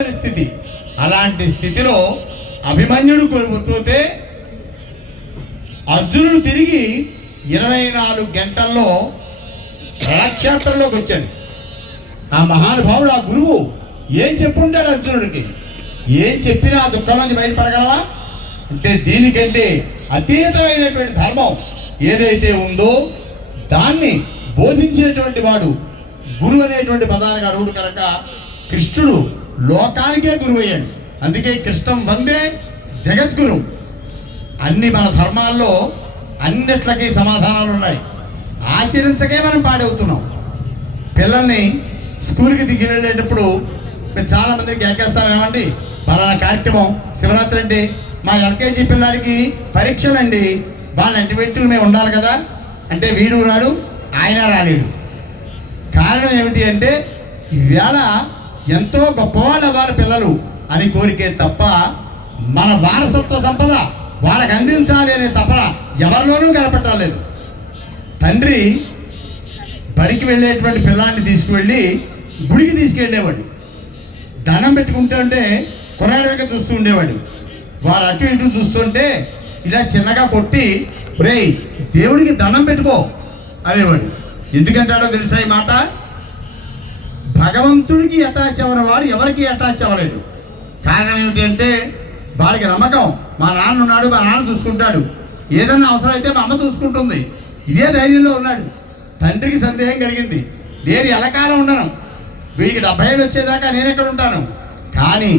స్థితి. అలాంటి స్థితిలో అభిమన్యుడు కోల్పోతే అర్జునుడు తిరిగి 24 గంటల్లో రణక్షేత్రంలోకి వచ్చాడు. ఆ మహానుభావుడు, ఆ గురువు ఏం చెప్పుంటాడు అర్జునుడికి? ఏం చెప్పినా ఆ దుఃఖం నుంచి బయటపడగలవా అంటే దీనికంటే అతీతమైనటువంటి ధర్మం ఏదైతే ఉందో దాన్ని బోధించేటువంటి వాడు గురువు అనేటువంటి పదానికి అర్హుడు కనుక కృష్ణుడు లోకానికే గురువు అయ్యాడు. అందుకే కృష్ణం వందే జగద్గురు. అన్ని మన ధర్మాల్లో అన్నిట్లకి సమాధానాలు ఉన్నాయి. ఆచరించకే మనం పాడవుతున్నాం. పిల్లల్ని స్కూల్కి దిగి వెళ్ళేటప్పుడు మేము చాలామందికి ఎక్కేస్తాం, ఏమండి పలానా కార్యక్రమం శివరాత్రి అంటే మా ఎల్కేజీ పిల్లలకి పరీక్షలండి, వాళ్ళని పెట్టి మేము ఉండాలి కదా అంటే వీడు రాడు, ఆయన రాలేడు. కారణం ఏమిటి అంటే ఈవేళ ఎంతో గొప్పవాళ్ళు అవ్వాలి పిల్లలు అని కోరికే తప్ప మన వారసత్వ సంపద వాళ్ళకి అందించాలి అనే తపన ఎవరిలోనూ కనపట్టలేదు. తండ్రి బడికి వెళ్ళేటువంటి పిల్లాన్ని తీసుకువెళ్ళి గుడికి తీసుకెళ్ళేవాడు. దండం పెట్టుకుంటుంటే కుర్రాడిగా చూస్తూ ఉండేవాడు. వారు అటు ఇటు చూస్తుంటే ఇలా చిన్నగా కొట్టి రేయ్ దేవుడికి దండం పెట్టుకో అనేవాడు. ఎందుకంటాడో తెలుసా ఈ మాట? భగవంతుడికి అటాచ్ అవ్వని వాడు ఎవరికి అటాచ్ అవ్వలేదు. కారణం ఏమిటి అంటే వాడికి నమ్మకం, మా నాన్న ఉన్నాడు, మా నాన్న చూసుకుంటాడు, ఏదన్నా అవసరం అయితే మా అమ్మ చూసుకుంటుంది, ఇదే ధైర్యంలో ఉన్నాడు. తండ్రికి సందేహం కలిగింది, నేను ఎలకాలం ఉండను, వీడికి 70 ఏళ్ళు వచ్చేదాకా నేను ఎక్కడ ఉంటాను, కానీ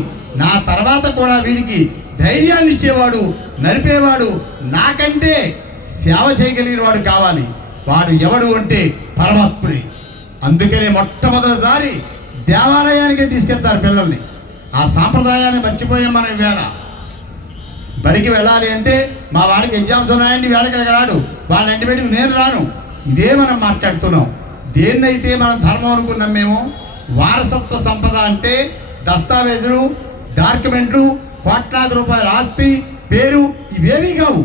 నా తర్వాత కూడా వీడికి ధైర్యాన్ని ఇచ్చేవాడు, నడిపేవాడు, నాకంటే సేవ చేయగలిగిన వాడు కావాలి. వాడు ఎవడు అంటే పరమాత్ముడే. అందుకనే మొట్టమొదటిసారి దేవాలయానికి తీసుకెళ్తారు పిల్లల్ని. ఆ సాంప్రదాయాన్ని మర్చిపోయాం మనం. ఈవేళ బడికి వెళ్ళాలి అంటే మా వాడికి ఎగ్జామ్స్ ఉన్నాయండి, వేళకి రాడు, వాళ్ళని ఇంటి పెట్టి నేను రాను, ఇదే మనం మాట్లాడుతున్నాం. దేన్నైతే మనం ధర్మం అనుకున్నాం మేము, వారసత్వ సంపద అంటే దస్తావేజులు, డాక్యుమెంట్లు, కోట్లాది రూపాయల ఆస్తి, పేరు, ఇవేమీ కావు.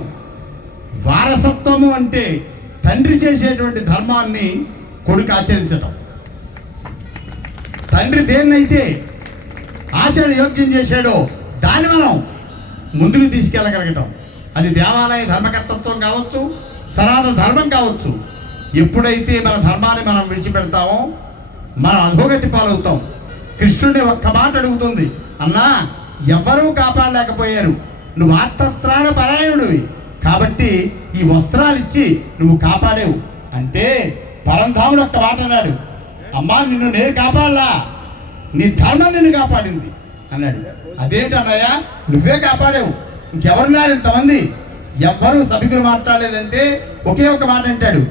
వారసత్వము అంటే తండ్రి చేసేటువంటి ధర్మాన్ని కొడుకు ఆచరించటం. తండ్రి దేన్నైతే ఆచరణ యోగ్యం చేశాడో దాన్ని మనం ముందుకు తీసుకెళ్ళగలగటం. అది దేవాలయ ధర్మకర్తృత్వం కావచ్చు, సనాతన ధర్మం కావచ్చు. ఎప్పుడైతే మన ధర్మాన్ని మనం విడిచిపెడతామో మనం అధోగతి పాలవుతాం. కృష్ణుడిని ఒక్క మాట అడుగుతుంది, అన్నా ఎవరూ కాపాడలేకపోయారు, నువ్వు ఆత్మత్రాణ పరాయణుడివి కాబట్టి ఈ వస్త్రాలు ఇచ్చి నువ్వు కాపాడేవు అంటే పరంధాముడు ఒక్క మాట అన్నాడు, అమ్మా నిన్ను నేను కాపాడలా, నీ ధర్మం నిన్ను కాపాడింది అన్నాడు. అదేంటి అన్నయ్య, నువ్వే కాపాడావు, ఇంకెవరున్నారు ఇంతమంది? ఎవ్వరూ సభికులు మాట్లాడలేదంటే ఒకే ఒక మాట అంటాడు,